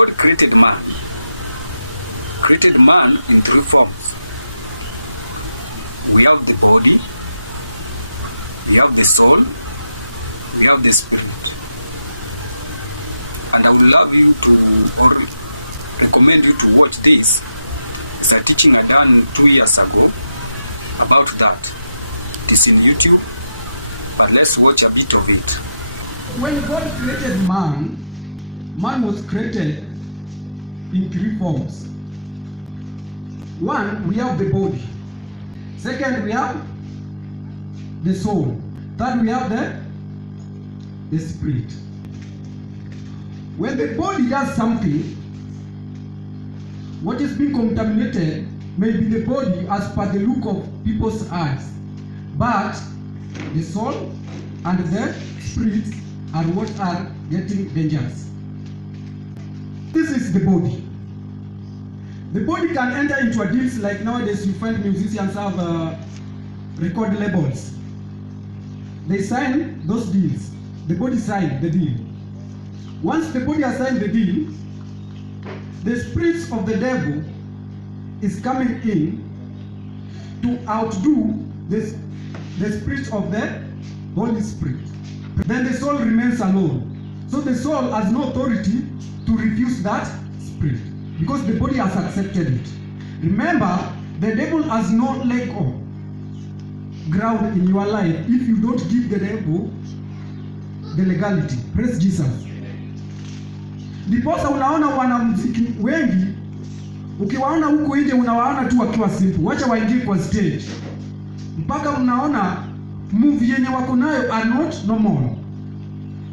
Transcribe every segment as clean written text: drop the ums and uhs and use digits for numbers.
God created man in three forms. We have the body, we have the soul, we have the spirit. And I would love you to, or recommend you to watch this. It's a teaching I done 2 years ago about that. It is in YouTube, but let's watch a bit of it. When God created man, man was created in three forms. One, we have the body. Second, we have the soul. Third, we have the spirit. When the body does something, what is being contaminated may be the body as per the look of people's eyes, but the soul and the spirit are what are getting dangerous. This is the body. The body can enter into a deals, like nowadays you find musicians have record labels. They sign those deals. The body signed the deal. Once the body has signed the deal, the spirits of the devil is coming in to outdo the spirit of the Holy Spirit. Then the soul remains alone. So the soul has no authority to refuse that spirit because the body has accepted it. Remember, the devil has no leg or ground in your life if you don't give the devil the legality. Praise Jesus. Ndiposa unaona wanamuziki wengi, ukiwaona huko nje unawaona tu wakiwa simple. Wacha waingie kwa stage. Mpaka unaona movie yenye wako nayo are not normal.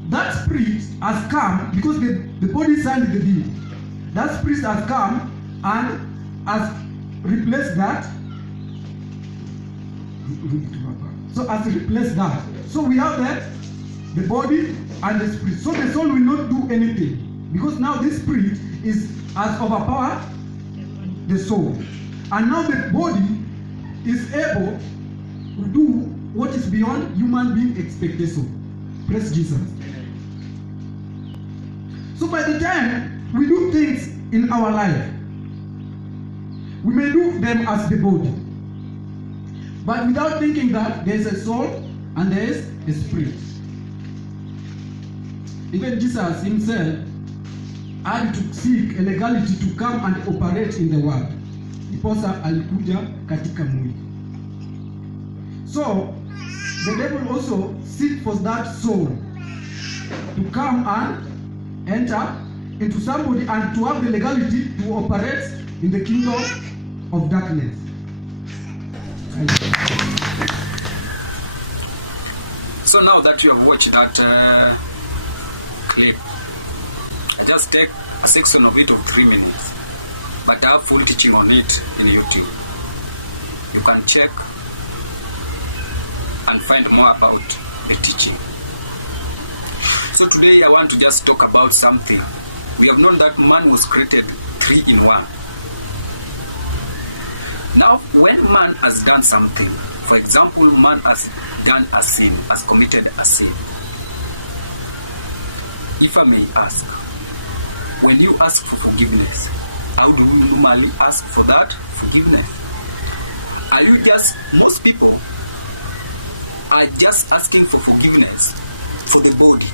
That spirit has come because the body signed the deal. That spirit has come and has replaced that. So has replaced that. So we have the body and the spirit. So the soul will not do anything. Because now this spirit has overpowered the soul. And now the body is able to do what is beyond human being expectation. Praise Jesus. So by the time we do things in our life, we may do them as the body. But without thinking that there is a soul and there is a spirit. Even Jesus himself had to seek a legality to come and operate in the world. Ndiposa alikuja katika mwili. So the devil also seek for that soul to come and enter into somebody and to have the legality to operate in the kingdom of darkness. So now that you have watched that clip, I just take a section of it of 3 minutes, but I have full teaching on it in YouTube. You can check and find more about the teaching. So today I want to just talk about something. We have known that man was created 3 in 1. Now when man has done something, for example, man has done a sin, has committed a sin. If I may ask, when you ask for forgiveness, how do you normally ask for that forgiveness? Are you just, most people are just asking for forgiveness for the body.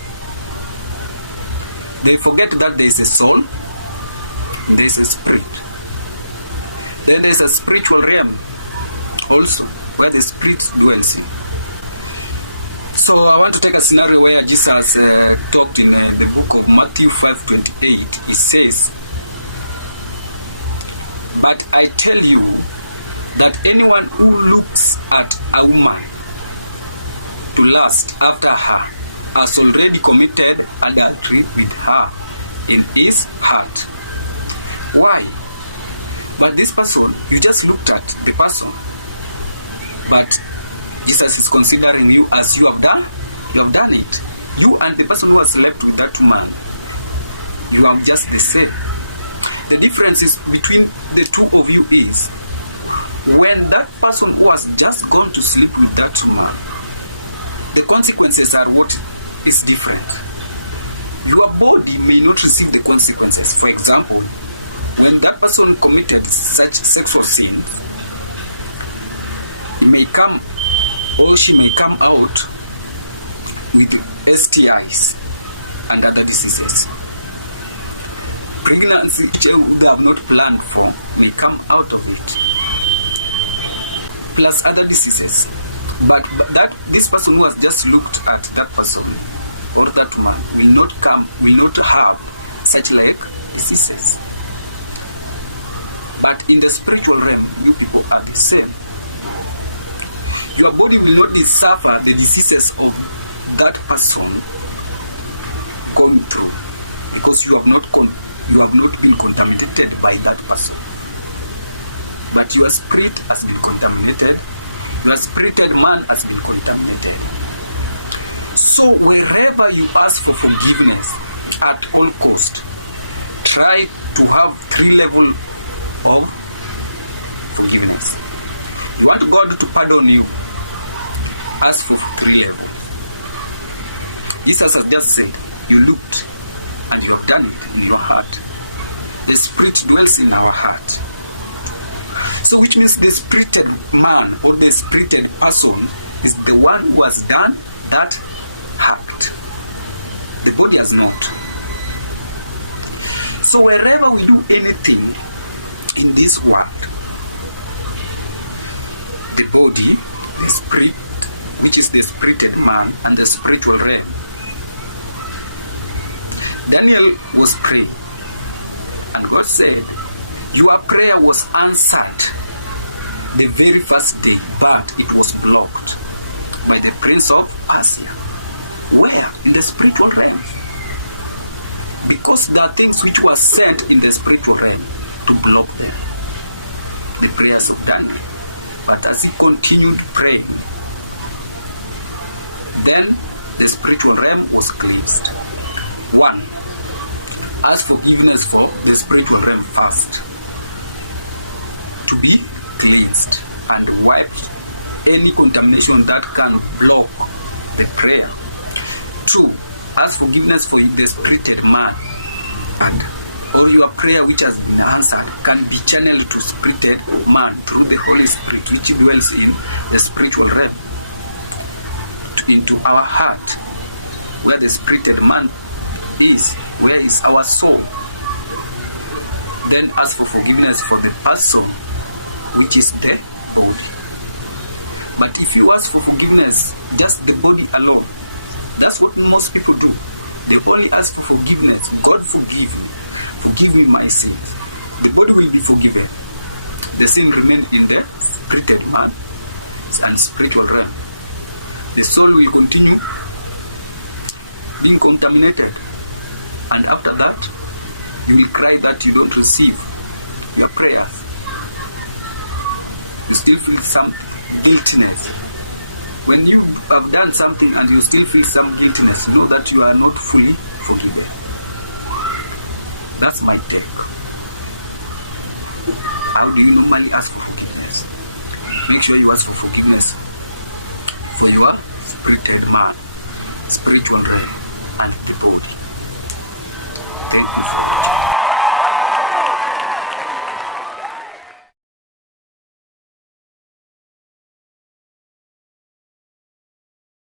They forget that there is a soul, there is a spirit. Then there is a spiritual realm also, where the spirit dwells in. So I want to take a scenario where Jesus talked in the book of Matthew 5:28. He says, "But I tell you that anyone who looks at a woman to lust after her has already committed adultery with her in his heart." Why? But this person, you just looked at the person, but Jesus is considering you as you have done it. You and the person who has slept with that man, you are just the same. The difference is between the two of you is when that person who has just gone to sleep with that man, the consequences are what is different. your body may not receive the consequences. For example, when that person committed such sexual sins, he may come or she may come out with STIs and other diseases. Pregnancy they have not planned for may come out of it, plus other diseases. But that this person who has just looked at that person or that man will not have such like diseases. But in the spiritual realm, you people are the same. Your body will not suffer the diseases of that person going through, because you have not been contaminated by that person. But your spirit has been contaminated. Your spirited man has been contaminated. So wherever you ask for forgiveness, at all cost, try to have 3 levels of forgiveness. You want God to pardon you, ask for 3 levels. Jesus has just said, you looked and you have done it in your heart. The Spirit dwells in our heart. So which means the spirited man or the spirited person is the one who has done that act. The body has not. So wherever we do anything in this world, the body, the spirit, which is the spirited man, and the spiritual realm. Daniel was praying, and God said, your prayer was answered the very first day, but it was blocked by the prince of Persia. Where? In the spiritual realm. Because there are things which were sent in the spiritual realm to block them, the prayers of Daniel. But as he continued praying, then the spiritual realm was cleansed. 1. Ask forgiveness for the spiritual realm first, to be cleansed and wiped any contamination that can block the prayer. 2. Ask forgiveness for the spirited man, and or your prayer which has been answered can be channeled to spirited man through the Holy Spirit which dwells in the spiritual realm into our heart, where the spirited man is, where is our soul. Then ask for forgiveness for the person which is the body. But if you ask for forgiveness just the body alone, that's what most people do. They only ask for forgiveness. God forgive me my sins. The body will be forgiven. The sin remain in the spirited man and spiritual realm. The soul will continue being contaminated, and after that you will cry that you don't receive your prayers. You still feel some guiltiness. When you have done something and you still feel some guiltiness, know that you are not fully forgiven. That's my take. How do you normally ask for forgiveness? Make sure you ask for forgiveness for your spirited man, spiritual realm, and the body. Thank you for